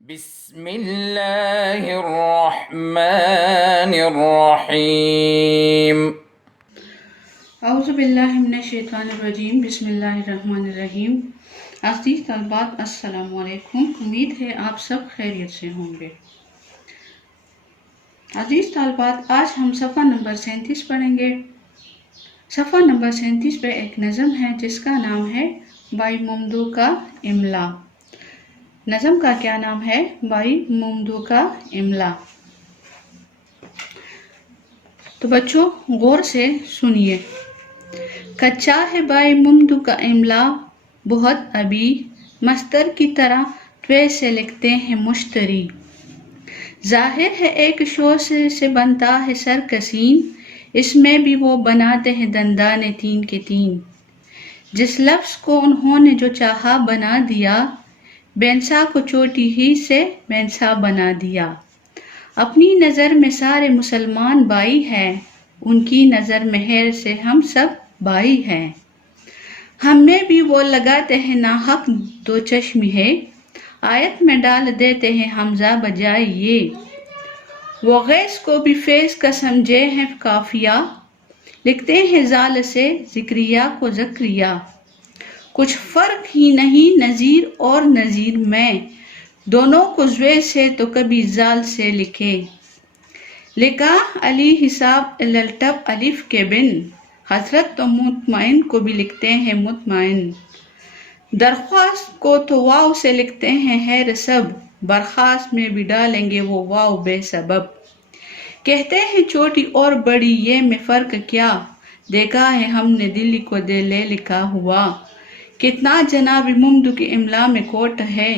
بسم اللہ الرحمن الرحیم۔ اعوذ باللہ من الشیطان الرجیم، بسم اللہ الرحمن الرحیم۔ عزیز طالبات السلام علیکم، امید ہے آپ سب خیریت سے ہوں گے۔ عزیز طالبات، آج ہم صفحہ نمبر 37 پڑھیں گے۔ صفحہ نمبر 37 پہ ایک نظم ہے جس کا نام ہے بائی ممدو کا املا۔ نظم کا کیا نام ہے؟ بائی ممدو کا املا۔ تو بچوں غور سے سنیے۔ کچا ہے بائی ممدو کا املا، بہت ابھی، مستر کی طرح توے سے لکھتے ہیں مشتری۔ ظاہر ہے ایک شوشے سے بنتا ہے سر کسین، اس میں بھی وہ بناتے ہیں دندانے تین کے تین۔ جس لفظ کو انہوں نے جو چاہا بنا دیا، بینسا کو چوٹی ہی سے بینسا بنا دیا۔ اپنی نظر میں سارے مسلمان بائی ہیں، ان کی نظر مہر سے ہم سب بائی ہیں۔ ہم میں بھی وہ لگاتے ہیں ناحق دو چشمی ہے، آیت میں ڈال دیتے ہیں حمزہ بجائے یہ۔ وہ غیث کو بھی فیض کا سمجھے ہیں کافیہ، لکھتے ہیں زال سے ذکریہ کو زکریہ۔ کچھ فرق ہی نہیں نذیر اور نذیر میں، دونوں کو زوے سے تو کبھی زال سے لکھے۔ لکھا علی حساب الٹپ الف کے بن، حضرت تو مطمئن کو بھی لکھتے ہیں مطمئن۔ درخواست کو تو واو سے لکھتے ہیں خیر سب، برخاست میں بھی ڈالیں گے وہ واو بے سبب۔ کہتے ہیں چھوٹی اور بڑی یہ میں فرق کیا، دیکھا ہے ہم نے دل کو دل لکھا ہوا۔ کتنا جناب ممدو کی املا میں کوٹ ہے،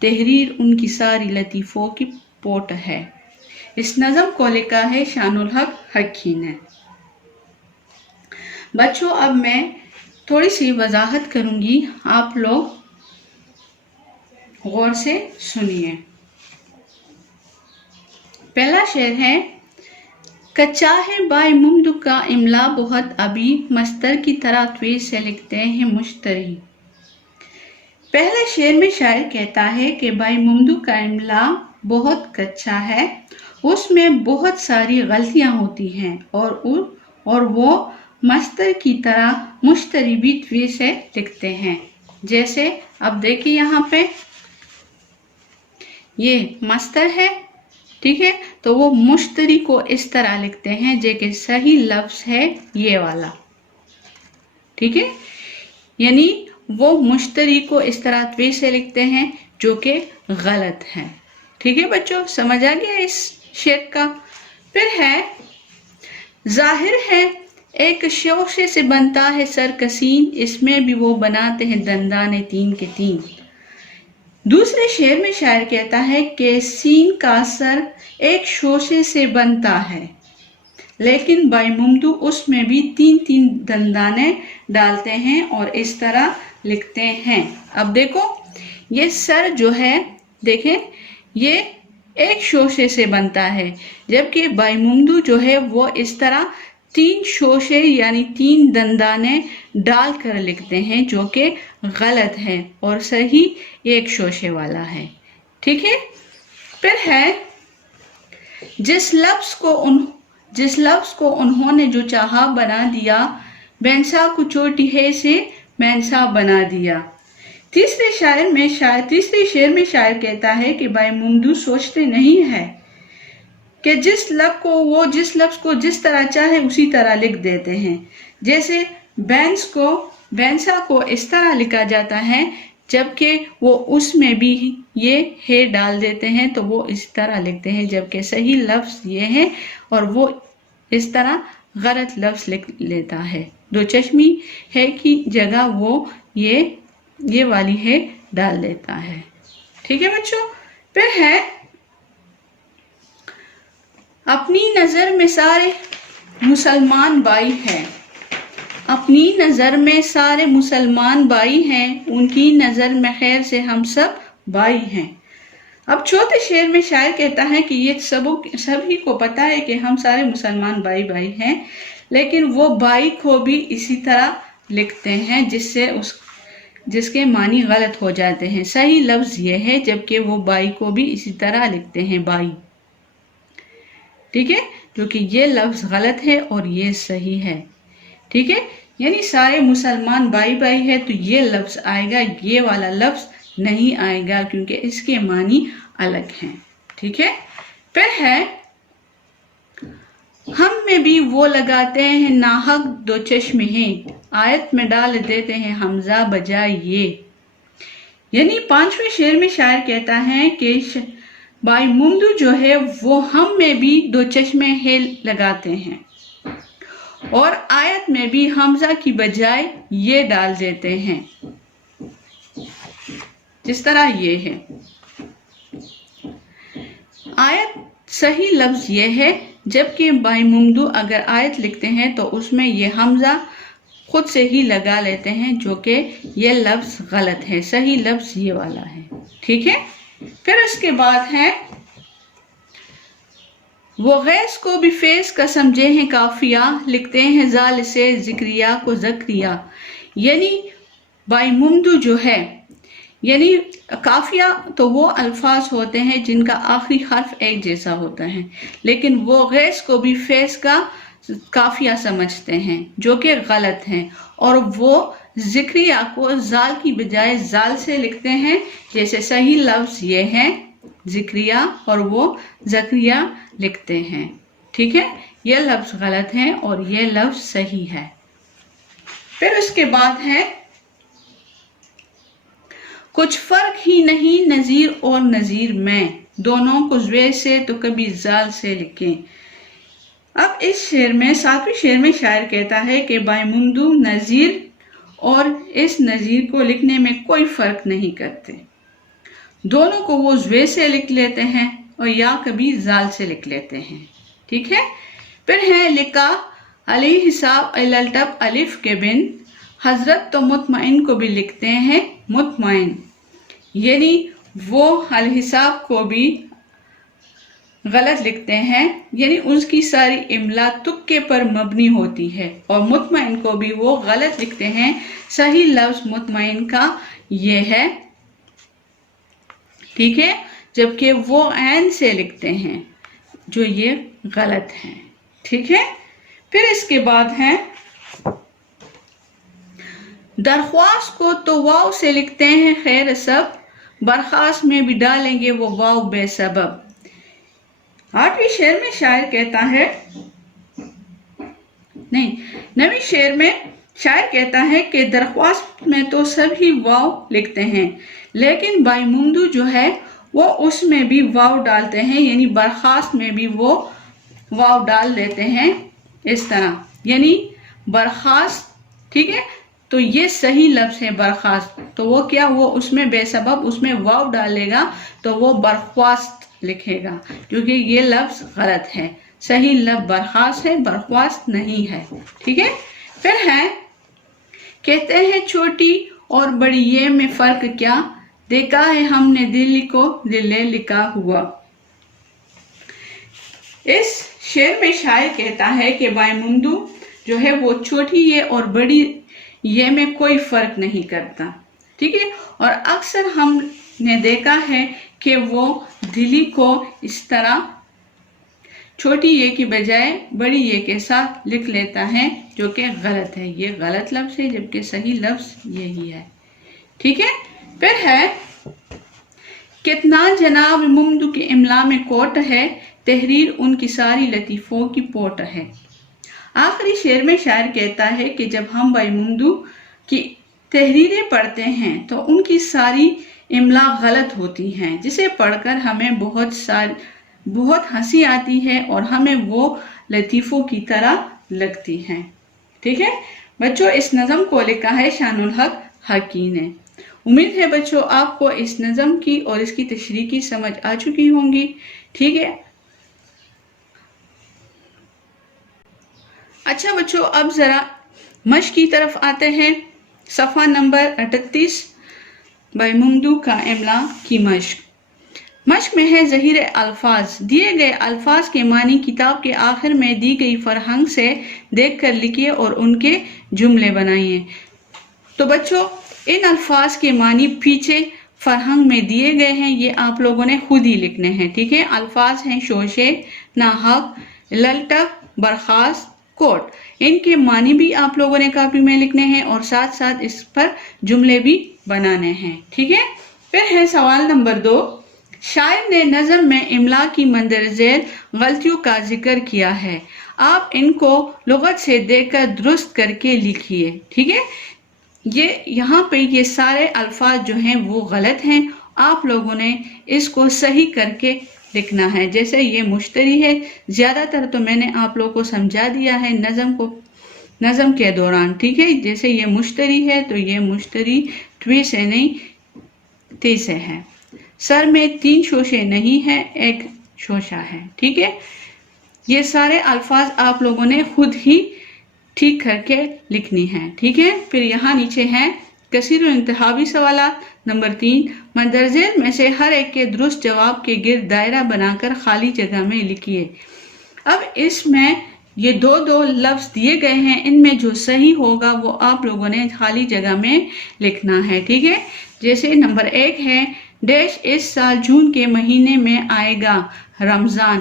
تحریر ان کی ساری لطیفوں کی پوٹ ہے۔ اس نظم کو لکھا ہے شان الحق حقی نے۔ بچوں اب میں تھوڑی سی وضاحت کروں گی، آپ لوگ غور سے سنیے۔ پہلا شعر ہے، کچا ہے بائی ممدو کا املا بہت ابھی، مستر کی طرح توی سے لکھتے ہیں مشتری۔ پہلے شعر میں شاعر کہتا ہے کہ بائی ممدو کا املا بہت کچا ہے، اس میں بہت ساری غلطیاں ہوتی ہیں اور وہ مستر کی طرح مشتری بھی توی سے لکھتے ہیں۔ جیسے اب دیکھیں یہاں پہ یہ مستر ہے، ٹھیک ہے، تو وہ مشتری کو اس طرح لکھتے ہیں جو کہ صحیح لفظ ہے یہ والا، ٹھیک ہے، یعنی وہ مشتری کو اس طرح توی سے لکھتے ہیں جو کہ غلط ہے۔ ٹھیک ہے بچوں، سمجھ آ گیا اس شعر کا؟ پھر ہے، ظاہر ہے ایک شوشے سے بنتا ہے سر کسین، اس میں بھی وہ بناتے ہیں دندانے تین کے تین۔ دوسرے شعر میں شاعر کہتا ہے کہ سین کا سر ایک شوشے سے بنتا ہے، لیکن بائی ممدو اس میں بھی تین تین دندانے ڈالتے ہیں اور اس طرح لکھتے ہیں۔ اب دیکھو یہ سر جو ہے، دیکھیں یہ ایک شوشے سے بنتا ہے، جبکہ بائی ممدو جو ہے وہ اس طرح تین شوشے یعنی تین دندانے ڈال کر لکھتے ہیں جو کہ غلط ہے اور صحیح ایک شوشے والا ہے۔ ٹھیک ہے، پھر ہے، جس لفظ کو انہوں نے جو چاہا بنا دیا، بینسا کو چوٹی ہے سے بینسا بنا دیا۔ تیسرے شعر میں شاعر کہتا ہے کہ بائی ممدو سوچتے نہیں ہے کہ جس لفظ کو جس طرح چاہے اسی طرح لکھ دیتے ہیں۔ جیسے بینسا کو اس طرح لکھا جاتا ہے، جبکہ وہ اس میں بھی یہ ہے ڈال دیتے ہیں تو وہ اس طرح لکھتے ہیں، جبکہ صحیح لفظ یہ ہے اور وہ اس طرح غلط لفظ لکھ لیتا ہے۔ دو چشمی ہے کی جگہ وہ یہ والی ہے ڈال دیتا ہے۔ ٹھیک ہے بچوں، پھر ہے، اپنی نظر میں سارے مسلمان بائی ہیں، اپنی نظر میں سارے مسلمان بائی ہیں، ان کی نظر میں خیر سے ہم سب بائی ہیں۔ اب چوتھے شعر میں شاعر کہتا ہے کہ یہ سبھی کو پتا ہے کہ ہم سارے مسلمان بائی ہیں، لیکن وہ بائی کو بھی اسی طرح لکھتے ہیں جس سے جس کے معنی غلط ہو جاتے ہیں. صحیح لفظ یہ ہے، جبکہ وہ بائی کو بھی اسی طرح لکھتے ہیں، بائی. ٹھیک ہے، کیونکہ یہ لفظ غلط ہے اور یہ صحیح ہے. ٹھیک ہے، یعنی سارے مسلمان بائی بائی ہے تو یہ لفظ آئے گا، یہ والا لفظ نہیں آئے گا کیونکہ اس کے معنی الگ ہیں. ٹھیک ہے، پھر ہے ہم میں بھی وہ لگاتے ہیں ناحق دو چشم ہیں، آیت میں ڈال دیتے ہیں حمزہ بجائے یہ. یعنی 5ویں شعر میں شاعر کہتا ہے کہ بائی ممدو جو ہے وہ ہم میں بھی دو چشمے ہے لگاتے ہیں اور آیت میں بھی حمزہ کی بجائے یہ ڈال دیتے ہیں، جس طرح یہ ہے. آیت صحیح لفظ یہ ہے، جبکہ بائی ممدو اگر آیت لکھتے ہیں تو اس میں یہ حمزہ خود سے ہی لگا لیتے ہیں، جو کہ یہ لفظ غلط ہے. صحیح لفظ یہ والا ہے. ٹھیک ہے، پھر اس کے بعد ہے وہ غیث کو بھی فیض کا سمجھے ہیں کافیہ، لکھتے ہیں زال سے ذکریہ کو زکریہ. یعنی بائی ممدو جو ہے، یعنی کافیہ تو وہ الفاظ ہوتے ہیں جن کا آخری حرف ایک جیسا ہوتا ہے، لیکن وہ غیث کو بھی فیض کا کافیہ سمجھتے ہیں، جو کہ غلط ہے، اور وہ ذکریہ کو زال کی بجائے زال سے لکھتے ہیں. جیسے صحیح لفظ یہ ہے ذکریہ اور وہ زکریہ لکھتے ہیں. ٹھیک ہے، یہ لفظ غلط ہے اور یہ لفظ صحیح ہے. پھر اس کے بعد ہے کچھ فرق ہی نہیں نذیر اور نذیر میں، دونوں کو زوے سے تو کبھی زال سے لکھیں. اب اس شعر میں 7ویں شعر میں شاعر کہتا ہے کہ بائی ممدو نذیر اور اس نذیر کو لکھنے میں کوئی فرق نہیں کرتے، دونوں کو وہ زوے سے لکھ لیتے ہیں اور یا کبھی زال سے لکھ لیتے ہیں. ٹھیک ہے، پھر ہے لکھا علی حساب الٹب الف کے بن، حضرت تو مطمئن کو بھی لکھتے ہیں مطمئن. یعنی وہ الحساب کو بھی غلط لکھتے ہیں، یعنی اس کی ساری املا تکے پر مبنی ہوتی ہے، اور مطمئن کو بھی وہ غلط لکھتے ہیں. صحیح لفظ مطمئن کا یہ ہے. ٹھیک ہے، جبکہ وہ عین سے لکھتے ہیں، جو یہ غلط ہے. ٹھیک ہے، پھر اس کے بعد ہے درخواست کو تو واو سے لکھتے ہیں خیر سب، برخاست میں بھی ڈالیں گے وہ واو بے سبب. 8ویں شعر میں شاعر کہتا ہے 9ویں شعر میں شاعر کہتا ہے کہ درخواست میں تو سبھی واو لکھتے ہیں، لیکن بائی ممدو جو ہے وہ اس میں بھی واو ڈالتے ہیں، یعنی برخاست میں بھی وہ واو ڈال دیتے ہیں اس طرح، یعنی برخاست. ٹھیک ہے، تو یہ صحیح لفظ ہے برخاست، تو وہ کیا، وہ اس میں بے سبب اس میں واو ڈالے گا تو وہ برخواست لکھے گا، کیونکہ یہ لفظ غلط ہے. صحیح لفظ برخاست ہے، برخواست نہیں ہے. ٹھیک ہے، پھر ہے کہتے ہیں چھوٹی اور بڑی یہ میں فرق کیا، دیکھا ہے ہم نے دل کو دل لکھا ہوا. اس شعر میں شاعر کہتا ہے کہ بائی ممدو جو ہے وہ چھوٹی یہ اور بڑی یہ میں کوئی فرق نہیں کرتا. ٹھیک ہے، اور اکثر ہم نے دیکھا ہے کہ وہ دلی کو اس طرح چھوٹی یہ کی بجائے بڑی یہ کے ساتھ لکھ لیتا ہے، جو کہ غلط ہے. یہ غلط لفظ ہے، جبکہ صحیح لفظ یہی ہے. ٹھیک ہے، پھر ہے کتنا جناب ممدو کی املا میں کوٹ ہے، تحریر ان کی ساری لطیفوں کی پوٹ ہے. آخری شعر میں شاعر کہتا ہے کہ جب ہم بائی ممدو کی تحریریں پڑھتے ہیں تو ان کی ساری املا غلط ہوتی ہیں، جسے پڑھ کر ہمیں بہت ہنسی آتی ہے اور ہمیں وہ لطیفوں کی طرح لگتی ہیں. ٹھیک ہے بچوں، اس نظم کو لکھا ہے شان الحق حقی نے. امید ہے بچوں آپ کو اس نظم کی اور اس کی تشریح کی سمجھ آ چکی ہوں گی. ٹھیک ہے، اچھا بچوں، اب ذرا مشق کی طرف آتے ہیں. صفحہ نمبر 38 بائی ممدو کا املا کی مشق. مشق میں ہے ظہیر الفاظ. دیے گئے الفاظ کے معنی کتاب کے آخر میں دی گئی فرہنگ سے دیکھ کر لکھیے اور ان کے جملے بنائیے. تو بچوں ان الفاظ کے معنی پیچھے فرہنگ میں دیے گئے ہیں، یہ آپ لوگوں نے خود ہی لکھنے ہیں، ٹھیک ہے؟ الفاظ ہیں شوشے، ناحق، للٹک، برخاست، کوٹ۔ ان کے معنی بھی آپ لوگوں نے کاپی میں لکھنے ہیں اور ساتھ ساتھ اس پر جملے بھی بنانے ہیں، ٹھیک ہے؟ پھر ہے سوال نمبر 2، شاعر نے نظم میں املا کی مندرجہ ذیل غلطیوں کا ذکر کیا ہے، آپ ان کو لغت سے دیکھ کر درست کر کے لکھیے، ٹھیک ہے؟ یہاں پہ یہ سارے الفاظ جو ہیں وہ غلط ہیں، آپ لوگوں نے اس کو صحیح کر کے لکھنا ہے۔ جیسے یہ مشتری ہے، زیادہ تر تو میں نے آپ لوگوں کو سمجھا دیا ہے نظم کے دوران، ٹھیک ہے؟ جیسے یہ مشتری ہے تو یہ مشتری ٹوی سے نہیں تی سے ہے۔ سر میں 3 شوشے نہیں ہے، 1 شوشہ ہے، ٹھیک ہے؟ یہ سارے الفاظ آپ لوگوں نے خود ہی ٹھیک کر کے لکھنی ہے، ٹھیک ہے؟ پھر یہاں نیچے ہیں کثیر الانتخابی سوالات۔ نمبر 3، مندرجہ ذیل میں سے ہر ایک کے درست جواب کے گرد دائرہ بنا کر خالی جگہ میں لکھیے۔ اب اس میں یہ دو لفظ دیے گئے ہیں، ان میں جو صحیح ہوگا وہ آپ لوگوں نے خالی جگہ میں لکھنا ہے، ٹھیک ہے؟ جیسے نمبر 1 ہے ڈیش اس سال جون کے مہینے میں آئے گا رمضان،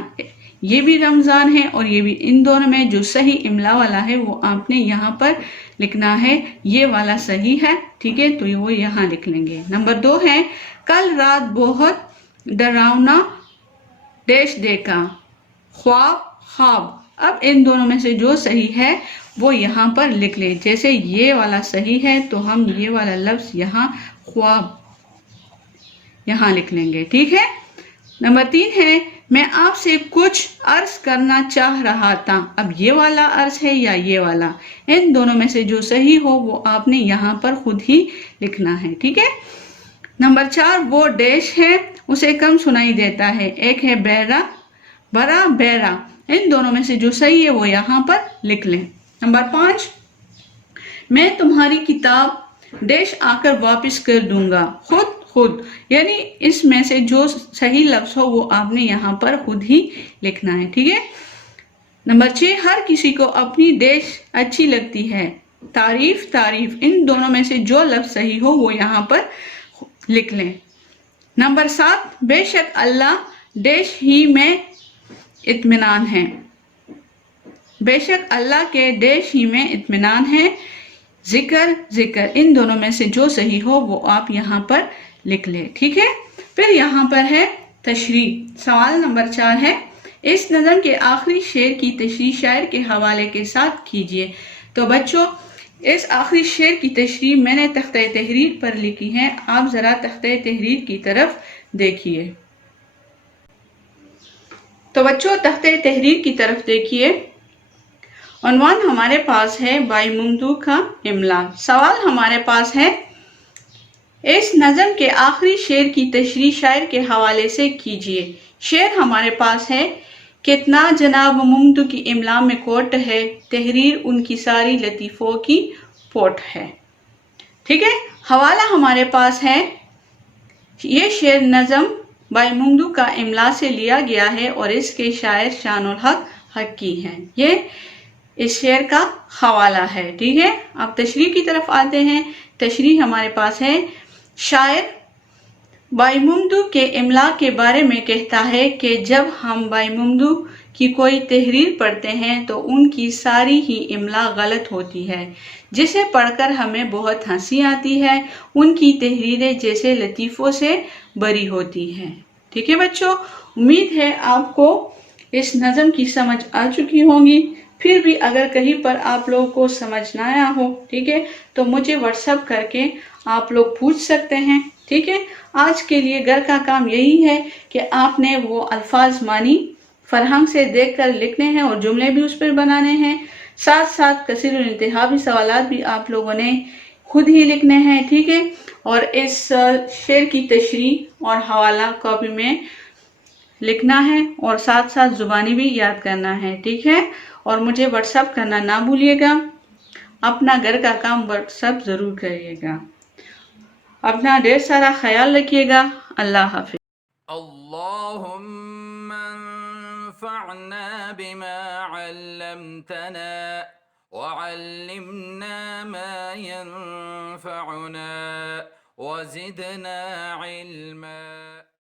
یہ بھی رمضان ہے اور یہ بھی، ان دونوں میں جو صحیح املا والا ہے وہ آپ نے یہاں پر لکھنا ہے، یہ والا صحیح ہے، ٹھیک ہے؟ تو وہ یہاں لکھ لیں گے۔ نمبر 2 ہے کل رات بہت ڈراؤنا ڈیش دیکھا، خواب۔ اب ان دونوں میں سے جو صحیح ہے وہ یہاں پر لکھ لیں۔ جیسے یہ والا صحیح ہے تو ہم یہ والا لفظ یہاں خواب یہاں لکھ لیں گے، ٹھیک ہے؟ نمبر 3 ہے میں آپ سے کچھ عرض کرنا چاہ رہا تھا، اب یہ والا عرض ہے یا یہ والا، ان دونوں میں سے جو صحیح ہو وہ آپ نے یہاں پر خود ہی لکھنا ہے، ٹھیک ہے؟ نمبر 4 وہ ڈیش ہے اسے کم سنائی دیتا ہے، 1 ہے بہرا، بہرا، ان دونوں میں سے جو صحیح ہے وہ یہاں پر لکھ لیں۔ نمبر 5 میں تمہاری کتاب ڈیش آ کر واپس کر دوں گا، خود، یعنی اس میں سے جو صحیح لفظ ہو وہ آپ نے یہاں پر خود ہی لکھنا ہے، ٹھیک ہے؟ نمبر 6 ہر کسی کو اپنی ڈیش اچھی لگتی ہے، تعریف، ان دونوں میں سے جو لفظ صحیح ہو وہ یہاں پر لکھ لیں۔ نمبر 7 بے شک اللہ ڈیش ہی میں اطمینان ہے، بے شک اللہ کے ڈیش ہی میں اطمینان ہے، ذکر، ان دونوں میں سے جو صحیح ہو وہ آپ یہاں پر لکھ لیں، ٹھیک ہے؟ پھر یہاں پر ہے تشریح۔ سوال نمبر 4 ہے اس نظم کے آخری شعر کی تشریح شاعر کے حوالے کے ساتھ کیجیے۔ تو بچوں اس آخری شعر کی تشریح میں نے تختہ تحریر پر لکھی ہے، آپ ذرا تختہ تحریر کی طرف دیکھیے۔ تو بچوں تختہ تحریر کی طرف دیکھیے، عنوان ہمارے پاس ہے بائی ممدو کا املا۔ سوال ہمارے پاس ہے اس نظم کے آخری شعر کی تشریح شاعر کے حوالے سے کیجیے۔ شعر ہمارے پاس ہے کتنا جناب ممدو کی املا میں کوٹ ہے، تحریر ان کی ساری لطیفوں کی پوٹ ہے، ٹھیک ہے؟ حوالہ ہمارے پاس ہے یہ شعر نظم بائی ممدو کا املا سے لیا گیا ہے اور اس کے شاعر شان الحق حقی ہیں، یہ اس شعر کا حوالہ ہے، ٹھیک ہے؟ اب تشریح کی طرف آتے ہیں۔ تشریح ہمارے پاس ہے شاعر بائی ممدو کے املا کے بارے میں کہتا ہے کہ جب ہم بائی ممدو کی کوئی تحریر پڑھتے ہیں تو ان کی ساری ہی املا غلط ہوتی ہے، جسے پڑھ کر ہمیں بہت ہنسی آتی ہے، ان کی تحریریں جیسے لطیفوں سے بری ہوتی ہیں، ٹھیک ہے بچوں؟ امید ہے آپ کو اس نظم کی سمجھ آ چکی ہوگی، پھر بھی اگر کہیں پر آپ لوگوں کو سمجھ نہ آیا ہو، ٹھیک ہے، تو مجھے واٹس ایپ کر کے آپ لوگ پوچھ سکتے ہیں، ٹھیک ہے؟ آج کے لیے گھر کا کام یہی ہے کہ آپ نے وہ الفاظ مانی فرہنگ سے دیکھ کر لکھنے ہیں اور جملے بھی اس پر بنانے ہیں، ساتھ ساتھ کثیر الانتخابی سوالات بھی آپ لوگوں نے خود ہی لکھنے ہیں، ٹھیک ہے؟ اور اس شعر کی تشریح اور حوالہ کاپی میں لکھنا ہے اور ساتھ ساتھ زبانی بھی یاد کرنا ہے، ٹھیک ہے؟ اور مجھے واٹس ایپ کرنا نہ بھولیے گا، اپنا گھر کا کام واٹس ایپ ضرور کریے گا، اپنا ڈھیر سارا خیال رکھیے گا، اللہ حافظ۔ اللهم انفعنا بما علمتنا وعلمنا ما ينفعنا وزدنا علما.